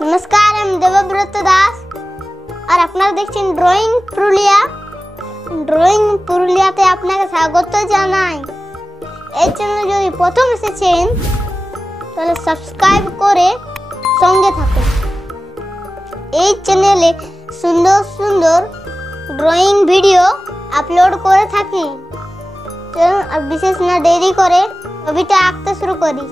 नमस्कार, हम देबाब्रत दास और আপনারা দেখছেন ড্রয়িং পুরুলিয়া। ড্রয়িং পুরুলিয়াতে আপনাকে স্বাগত জানাই। এই চ্যানেলে যদি প্রথম এসেছেন তাহলে সাবস্ক্রাইব করে সঙ্গে থাকুন। এই চ্যানেলে সুন্দর সুন্দর ড্রয়িং ভিডিও আপলোড করে থাকি। চলুন আর বিশেষ না দেরি করে ছবিটা আঁকতে শুরু করি।